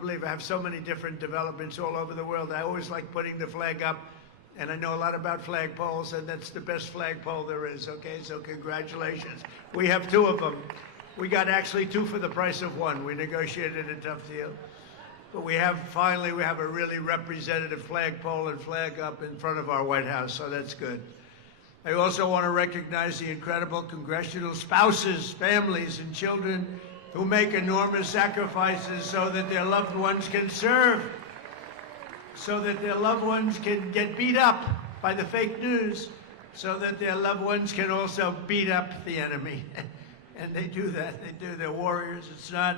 believe I have so many different developments all over the world. I always like putting the flag up, and I know a lot about flagpoles, and that's the best flagpole there is, okay? So congratulations. We have two of them. We got actually two for the price of one. We negotiated a tough deal. But finally, we have a really representative flagpole and flag up in front of our White House, so that's good. I also want to recognize the incredible congressional spouses, families, and children who make enormous sacrifices so that their loved ones can serve, so that their loved ones can get beat up by the fake news, so that their loved ones can also beat up the enemy. And they do that. They do. They're warriors. It's not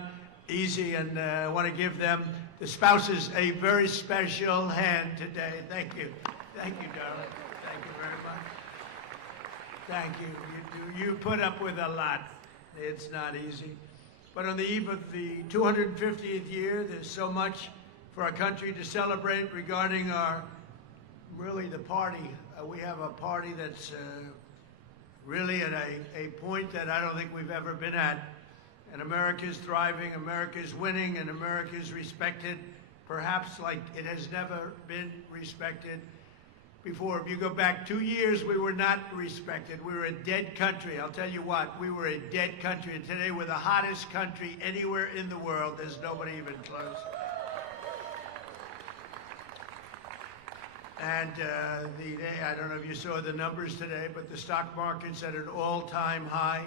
easy, and I want to give them, the spouses, a very special hand today. Thank you. Thank you, darling. Thank you very much. Thank you. You put up with a lot. It's not easy. But on the eve of the 250th year, there's so much for our country to celebrate regarding the party. We have a party that's really at a point that I don't think we've ever been at. And America's thriving, America's winning, and America's respected, perhaps like it has never been respected before. If you go back 2 years, we were not respected. We were a dead country. I'll tell you what, we were a dead country. And today we're the hottest country anywhere in the world. There's nobody even close. And I don't know if you saw the numbers today, but the stock market's at an all-time high.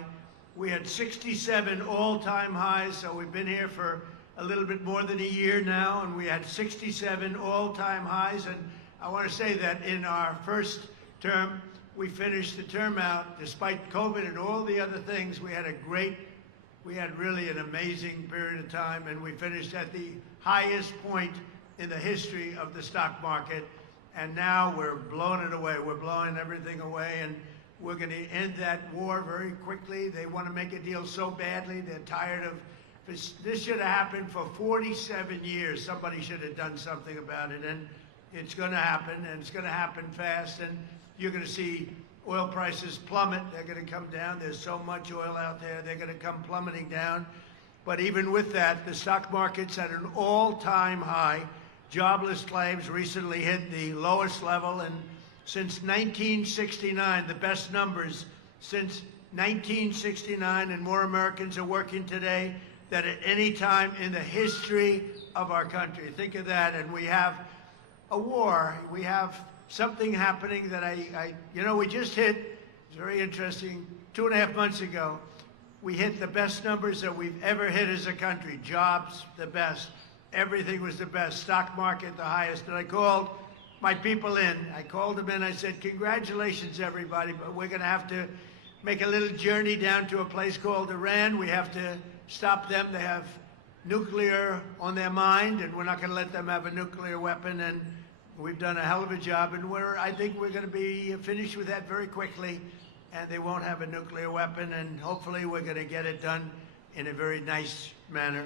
We had 67 all-time highs, so we've been here for a little bit more than a year now, and we had 67 all-time highs. And I want to say that in our first term, we finished the term out, despite COVID and all the other things, we had really an amazing period of time, and we finished at the highest point in the history of the stock market. And now we're blowing it away. We're blowing everything away, and we're going to end that war very quickly. They want to make a deal so badly. They're tired of this. Should have happened for 47 years. Somebody should have done something about it, and it's going to happen, and it's going to happen fast, and you're going to see oil prices plummet. They're going to come down. There's so much oil out there. They're going to come plummeting down. But even with that, the stock market's at an all-time high. Jobless claims recently hit the lowest level, and since 1969, the best numbers since 1969, and more Americans are working today than at any time in the history of our country. Think of that, and we have a war. We have something happening that we just hit, it's very interesting, 2.5 months ago, we hit the best numbers that we've ever hit as a country. Jobs, the best. Everything was the best. Stock market, the highest. And I called my people in. I called them in. I said, congratulations, everybody, but we're going to have to make a little journey down to a place called Iran. We have to stop them. They have nuclear on their mind, and we're not going to let them have a nuclear weapon. And we've done a hell of a job, and I think we're going to be finished with that very quickly, and they won't have a nuclear weapon, and hopefully we're going to get it done in a very nice manner.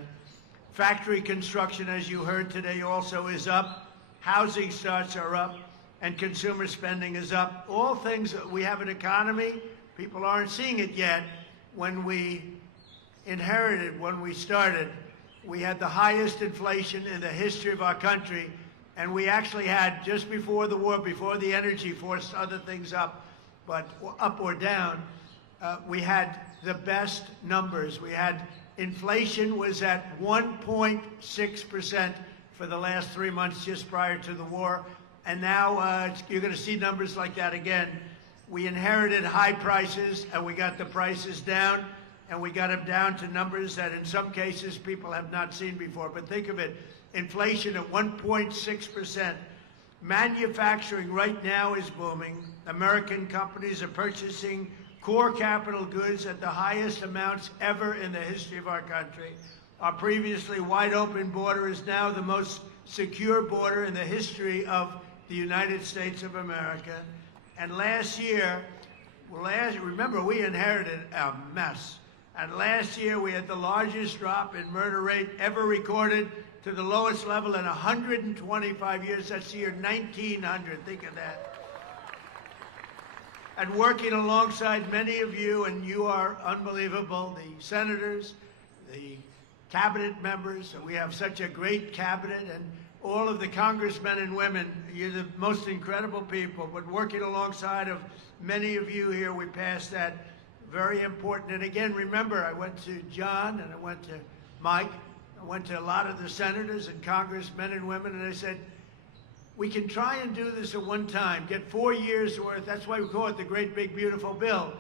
Factory construction, as you heard today, also is up. Housing starts are up, and consumer spending is up. All things that we have an economy. People aren't seeing it yet. When we started, we had the highest inflation in the history of our country, and we actually had, just before the war, before the energy forced other things up, but up or down, we had the best numbers. We had inflation was at 1.6% for the last 3 months just prior to the war, and now you're going to see numbers like that again. We inherited high prices, and we got the prices down, and we got them down to numbers that in some cases people have not seen before. But think of it, inflation at 1.6%. Manufacturing right now is booming. American companies are purchasing core capital goods at the highest amounts ever in the history of our country. Our previously wide open border is now the most secure border in the history of the United States of America. And last year, remember, we inherited a mess. And last year, we had the largest drop in murder rate ever recorded to the lowest level in 125 years. That's the year 1900. Think of that. And working alongside many of you, and you are unbelievable, the senators, the cabinet members. We have such a great cabinet, and all of the congressmen and women. You're the most incredible people, but working alongside of many of you here, we passed that. Very important. And again, remember, I went to John and I went to Mike. I went to a lot of the senators and congressmen and women, and I said, we can try and do this at one time, get 4 years worth. That's why we call it the Great Big Beautiful Bill.